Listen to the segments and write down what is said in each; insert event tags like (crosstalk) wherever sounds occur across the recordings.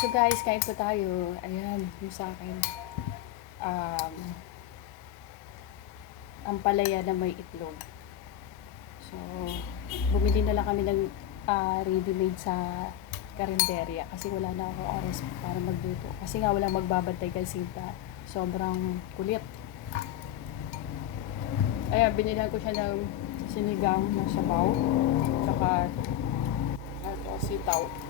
So guys, kain po tayo. Ayan, yung sa akin. Um, ang palaya na may itlog. So, bumili na lang kami ng ah, ready-made sa karinderya kasi wala na ako oras para magluto. Kasi nga walang magbabantay kay Sinta. Sobrang kulit. Ayan, binilhan ko siya ng sinigang na sabaw. Tsaka, ano, sitaw.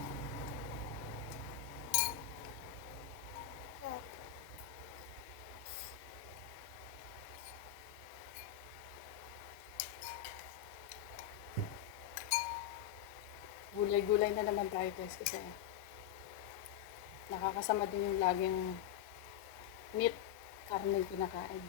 Gulay-gulay na naman tayo guys kasi nakakasama din yung laging meat, karne yung kinakain.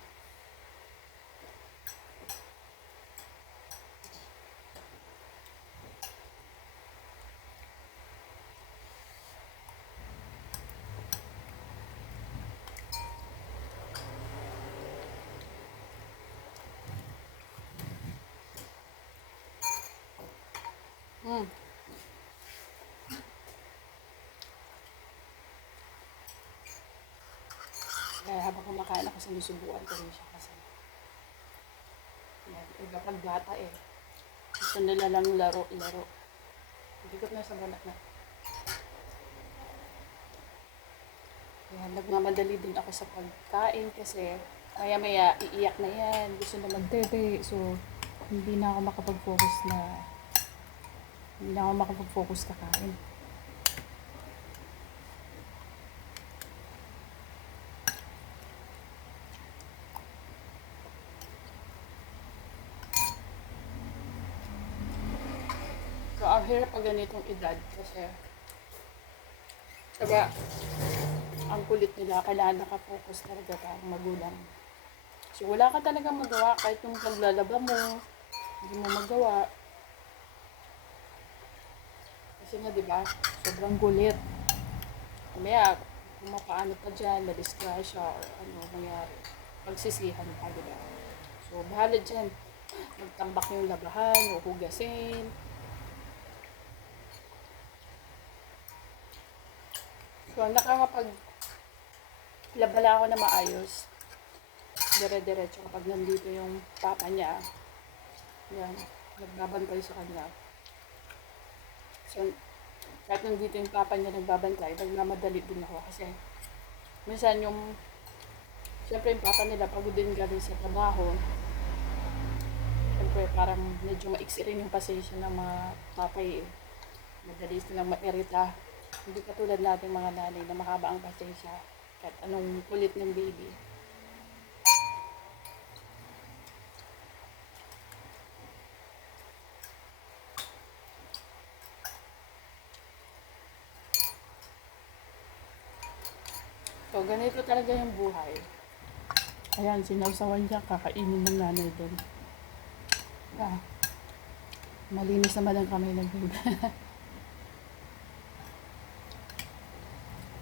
Mm. Kaya habang kumakain ako, sinusubuan ko rin siya kasi. Yan, iba pag bata eh. Gusto nila lang laro, laro. Bigot na sa balat na. Yan, nagmamadali din ako sa pagkain kasi maya maya iiyak na yan. Gusto na magtete. So, hindi na ako makapag-focus na hindi na ako makapag-focus kakain. So, ang hirap pag ganitong edad kasi Saka, ang kulit nila, kailangan nakafocus talaga ka magulang. So, wala ka talagang magawa kahit yung paglalaba mo, hindi mo magawa. Kasi nga, di ba, sobrang kulit. Kumaya, kung mapaano pa dyan, na-disgrasya or ano mangyari, pagsisihan pa, di ba? So, bahala dyan. Magtambak yung labahan, o hugasin, So, nakakapag labala ako na maayos. Dire-diretso kapag nandito yung papa niya. Yan. Nagbabantay sa kanya. So, kahit nandito yung papa niya nagbabantay, nagmamadali din ako kasi minsan yung Siyempre, yung papa nila pagod din galing sa trabaho. Siyempre, parang medyo maiksi rin yung pasensya ng mga papay. Madali silang mairita. Hindi katulad natin mga nanay na mahaba ang pasensya kahit anong kulit ng baby. So, ganito talaga yung buhay. Ayan, sinawsawan niya, kakainin ng nanay doon. Ah, malinis naman ang kamay ng baby. (laughs)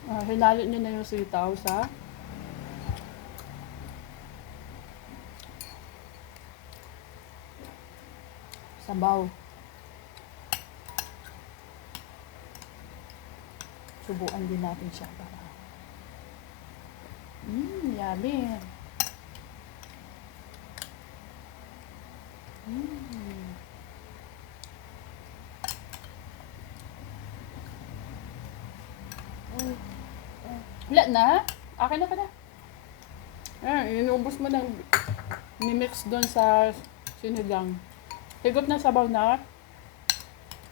Ah, hinalo niyo na yung sitaw sa sabaw. Subuan din natin siya para Mmm, yummy. Mmm. Wala na? Akin na pala. Ayan, inuubos mo ng mimix doon sa sinigang. Higop na sabaw na.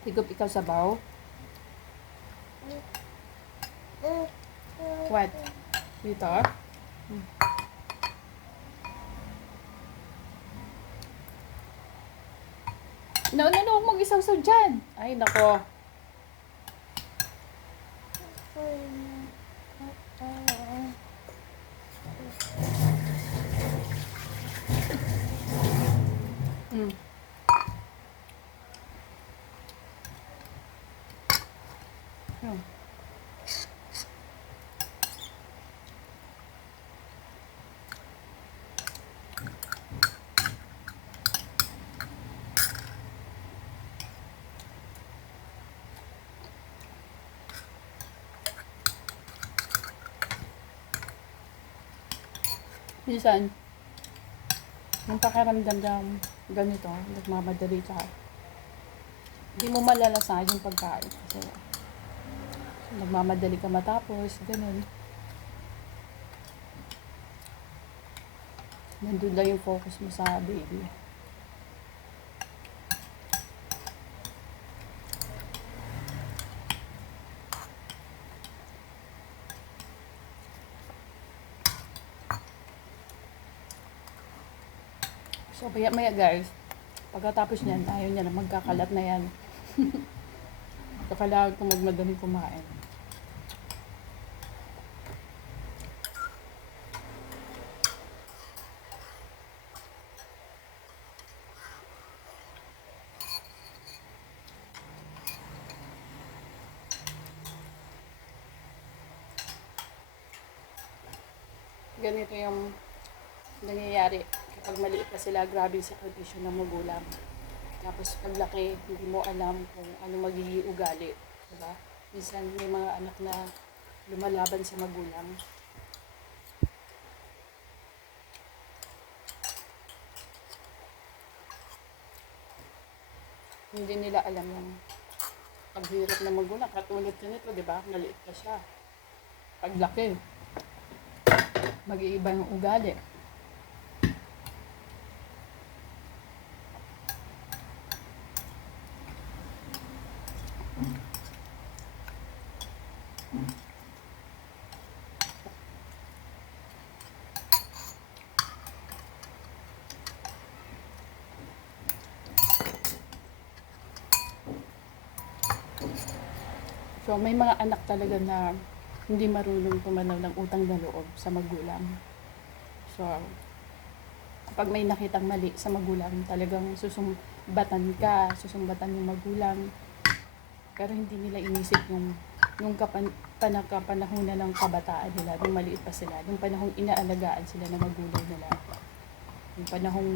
Higop ikaw sabaw. What? Dito? Hmm. Nauna na huwag mag-isaw-saw dyan. Ay, nako. Hmm. Minsan, yung pakiramdam na ganito, nagmamadali ka, hindi mo malalasahan yung pagkain. Kasi, nagmamadali ka matapos, ganun. Nandun lang yung focus mo sa baby. So, maya maya guys, pagkatapos niyan, ayaw niya na magkakalat na yan. (laughs) Kakailangan ko magmadaling kumain. Ganito yung nangyayari kapag maliit pa sila, grabe yung sakripisyo ng magulang. Tapos paglaki, hindi mo alam kung ano magiging ugali. Diba? Minsan may mga anak na lumalaban sa magulang. Hindi nila alam yung paghirap ng magulang. Katulad ka nito, di ba? Maliit pa siya. Paglaki, mag-iiba yung ugali. So, may mga anak talaga na hindi marunong tumanaw ng utang na loob sa magulang. So, kapag may nakitang mali sa magulang, talagang susumbatan ka, susumbatan yung magulang. Pero hindi nila inisip yung nung kapan, panagkapanahonan ng kabataan nila, nung maliit pa sila, nung panahong inaalagaan sila ng magulang nila. Yung panahong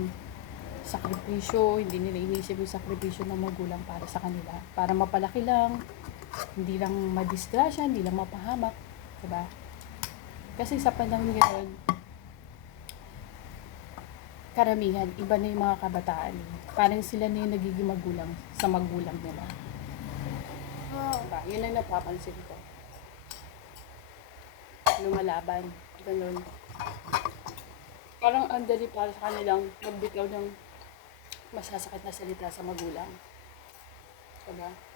sakripisyo, hindi nila inisip yung sakripisyo ng magulang para sa kanila. Para mapalaki lang, hindi lang madisgrasya, hindi lang mapahamak, diba? Kasi sa panahon ngayon, karamihan, iba na yung mga kabataan. Parang sila na yung nagiging magulang sa magulang nila. Diba? Yun ang napapansin ko. Lumalaban. Ganun. Parang ang dali para sa kanilang magbitaw ng masasakit na salita sa magulang. Diba?